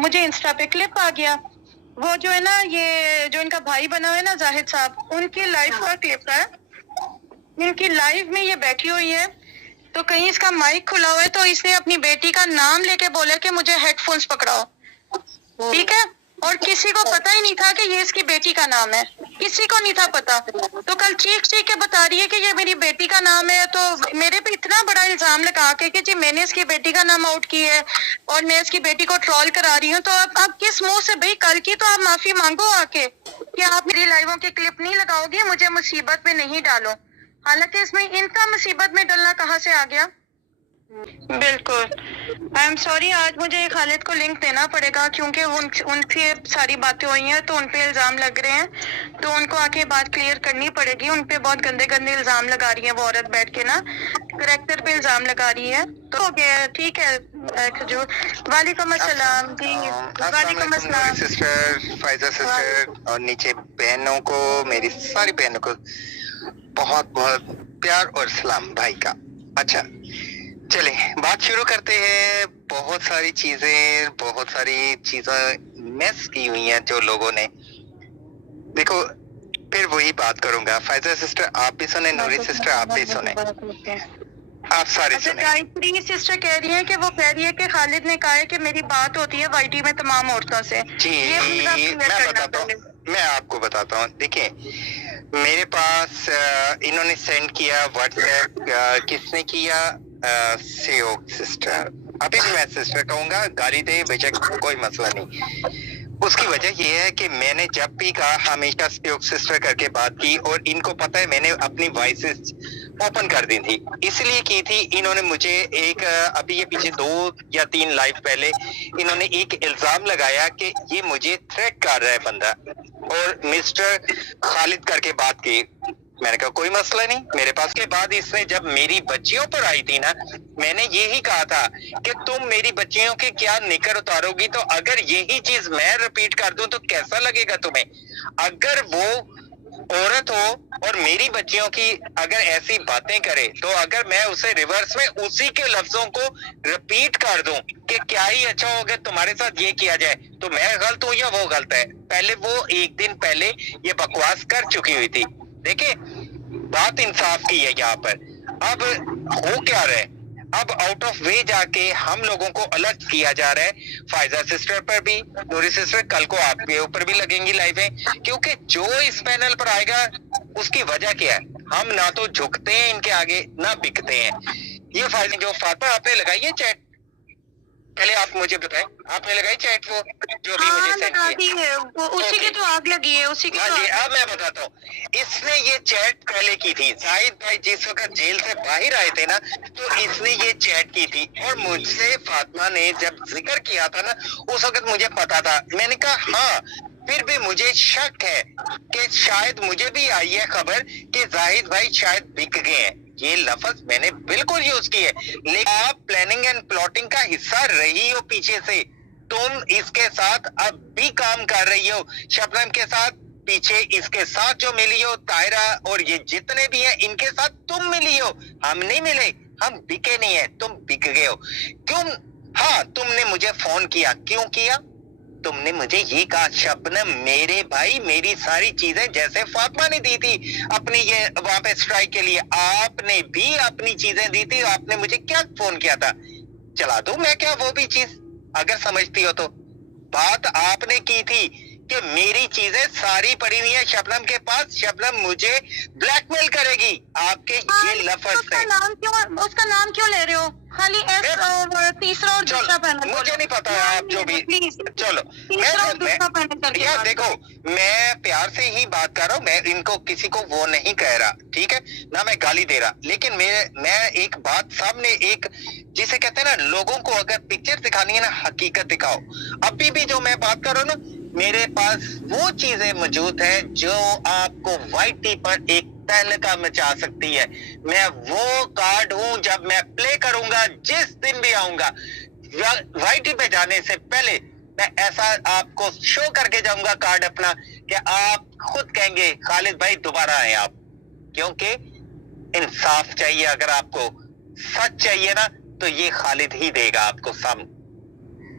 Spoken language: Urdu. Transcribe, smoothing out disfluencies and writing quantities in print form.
مجھے انسٹا پہ کلپ آ گیا، وہ جو ہے نا یہ جو ان کا بھائی بنا ہوا ہے نا زاہد صاحب، ان کی لائف کا کلپ ہے، ان کی لائف میں یہ بیٹھی ہوئی ہے تو کہیں اس کا مائک کھلا ہوا ہے تو اس نے اپنی بیٹی کا نام لے کے بولا کہ مجھے ہیڈ فونز پکڑاؤ، ٹھیک ہے، اور کسی کو پتہ ہی نہیں تھا کہ یہ اس کی بیٹی کا نام ہے، کسی کو نہیں تھا پتا، تو کل چیخ چیخ کے بتا رہی ہے کہ یہ میری بیٹی کا نام ہے، تو میرے پہ اتنا بڑا الزام لگا کے کہ جی میں نے اس کی بیٹی کا نام آؤٹ کی ہے اور میں اس کی بیٹی کو ٹرول کرا رہی ہوں، تو اب کس منہ سے بھائی کل کی تو آپ معافی مانگو آ کے کہ آپ میری لائیووں کی کلپ نہیں لگاؤ گی، مجھے مصیبت میں نہیں ڈالو، حالانکہ اس میں ان کا مصیبت میں ڈلنا کہاں سے آ گیا؟ بالکل، آئی ایم سوری، آج مجھے خالد کو لنک دینا پڑے گا کیونکہ ان کی ساری باتیں ہوئی ہیں تو ان پہ الزام لگ رہے ہیں، تو ان کو آ کے بات کلیئر کرنی پڑے گی، ان پہ بہت گندے گندے الزام لگا رہی ہیں وہ عورت بیٹھ کے نا، کریکٹر پہ الزام لگا رہی ہے، تو ہو گیا ٹھیک ہے کھجور، وعلیکم السلام جی، وعلیکم السلام سسٹر فائزہ سسٹر اور نیچے بہنوں کو، میری ساری بہنوں کو بہت بہت پیار اور سلام بھائی کا۔ اچھا چلیں بات شروع کرتے ہیں۔ بہت ساری چیزیں مس کی ہوئی ہیں جو لوگوں نے، دیکھو پھر وہی بات کروں گا، فائزہ سسٹر آپ بھی سنیں، نوری سسٹر آپ بھی سنیں، آپ سارے سنیں۔ گایتری سسٹر کہہ رہی ہیں کہ وہ کہہ رہی ہے کہ خالد نے کہا ہے کہ میری بات ہوتی ہے وائی ٹی میں تمام عورتوں سے، جی میں آپ کو بتاتا ہوں، دیکھیں میرے پاس انہوں نے سینڈ کیا واٹس ایپ، کس نے کیا؟ سیوگ سسٹر، ابھی بھی میں سسٹر کہوں گا، گالی دے بیشک کوئی مسئلہ نہیں۔ اس کی وجہ یہ ہے کہ میں نے جب بھی کہا ہمیشہ سیوگ سسٹر کر کے بات کی، اور ان کو پتہ ہے میں نے اپنی وائسز اوپن کر دی تھی، اس لیے کی تھی۔ انہوں نے مجھے ایک ابھی یہ پیچھے 2 یا 3 لائف پہلے انہوں نے ایک الزام لگایا کہ یہ مجھے تھریٹ کر رہا ہے بندہ، اور مسٹر خالد کر کے بات کی۔ میں نے کہا کوئی مسئلہ نہیں میرے پاس۔ کے بعد اس نے جب میری بچیوں پر آئی تھی نا، میں نے یہی کہا تھا کہ تم میری بچیوں کے کیا نکر اتارو گی، تو اگر یہی چیز میں رپیٹ کر دوں تو کیسا لگے گا تمہیں؟ اگر وہ عورت ہو اور میری بچیوں کی اگر ایسی باتیں کرے، تو اگر میں اسے ریورس میں اسی کے لفظوں کو رپیٹ کر دوں کہ کیا ہی اچھا ہوگا تمہارے ساتھ یہ کیا جائے، تو میں غلط ہوں یا وہ غلط ہے؟ پہلے وہ ایک دن پہلے یہ بکواس کر چکی ہوئی تھی۔ دیکھیں بات انصاف کی ہے یہاں پر۔ اب ہو کیا رہے، اب آؤٹ آف وے جا کے ہم لوگوں کو الگ کیا جا رہا ہے، فائزہ سسٹر پر بھی، نوری سسٹر کل کو آپ کے اوپر بھی لگیں گی لائفیں، کیونکہ جو اس پینل پر آئے گا اس کی وجہ کیا ہے؟ ہم نہ تو جھکتے ہیں ان کے آگے نہ بکتے ہیں۔ یہ فائزہ جو فاطمہ آپ نے لگائی ہے چیٹ، پہلے آپ مجھے بتائیں، آپ نے لگائی چیٹ وہ جو ابھی مجھے سینڈ کی ہے؟ اسی کی تو آگ لگی ہے، اسی کی تو جی اب میں بتاتا ہوں، اس نے یہ چیٹ پہلے کی تھی، زاہد بھائی جس وقت جیل سے باہر آئے تھے نا، تو اس نے یہ چیٹ کی تھی، اور مجھ سے فاطمہ نے جب ذکر کیا تھا نا، اس وقت مجھے پتا تھا، میں نے کہا ہاں، پھر بھی مجھے شک ہے کہ شاید مجھے بھی آئی ہے خبر کہ زاہد بھائی شاید بک گئے ہیں، یہ لفظ میں نے بالکل یوز کی ہے، لیکن آپ پلاننگ اینڈ پلاٹنگ کا حصہ رہی ہو پیچھے سے، تم اس کے ساتھ اب بھی کام کر رہی ہو، شبنم کے ساتھ پیچھے اس کے ساتھ جو ملی ہو، طاہرہ اور یہ جتنے بھی ہیں ان کے ساتھ تم ملی ہو، ہم نہیں ملے، ہم بکے نہیں ہیں، تم بک گئے ہو۔ کیوں؟ ہاں تم نے مجھے فون کیا، کیوں کیا؟ تم نے مجھے یہ کہا شبنم میرے بھائی میری ساری چیزیں جیسے فاطمہ نے دی تھی اپنی یہ وہاں پہ اسٹرائک کے لیے، آپ نے بھی اپنی چیزیں دی تھی، آپ نے مجھے کیا فون کیا تھا؟ چلا دوں میں کیا وہ بھی چیز اگر سمجھتی ہو تو؟ بات آپ نے کی تھی کہ میری چیزیں ساری پڑی ہوئی ہیں شبنم کے پاس، شبنم مجھے بلیک میل کرے گی، آپ کے یہ لفظ اس کا نام کیوں لے رہے ہو؟ خالی ایس اور تیسرا اور دوسرا پینل مجھے نہیں پتا آپ جو بھی، چلو تیسرا اور دوسرا پینل کر کے یار دیکھو میں پیار سے ہی بات کر رہا ہوں، میں ان کو کسی کو وہ نہیں کہہ رہا، ٹھیک ہے نہ میں گالی دے رہا، لیکن میں ایک بات سامنے، ایک جسے کہتے ہیں نا لوگوں کو اگر پکچر دکھانی ہے نا حقیقت دکھاؤ۔ ابھی بھی جو میں بات کر رہا ہوں نا، میرے پاس وہ چیزیں موجود ہیں جو آپ کو وائی ٹی پر ایک تہلکہ مچا سکتی ہے، میں وہ کارڈ ہوں، جب میں پلے کروں گا جس دن بھی آؤں گا وائی ٹی پہ جانے سے پہلے میں ایسا آپ کو شو کر کے جاؤں گا کارڈ اپنا کہ آپ خود کہیں گے خالد بھائی دوبارہ آئے آپ، کیونکہ انصاف چاہیے، اگر آپ کو سچ چاہیے نا تو یہ خالد ہی دے گا آپ کو سم۔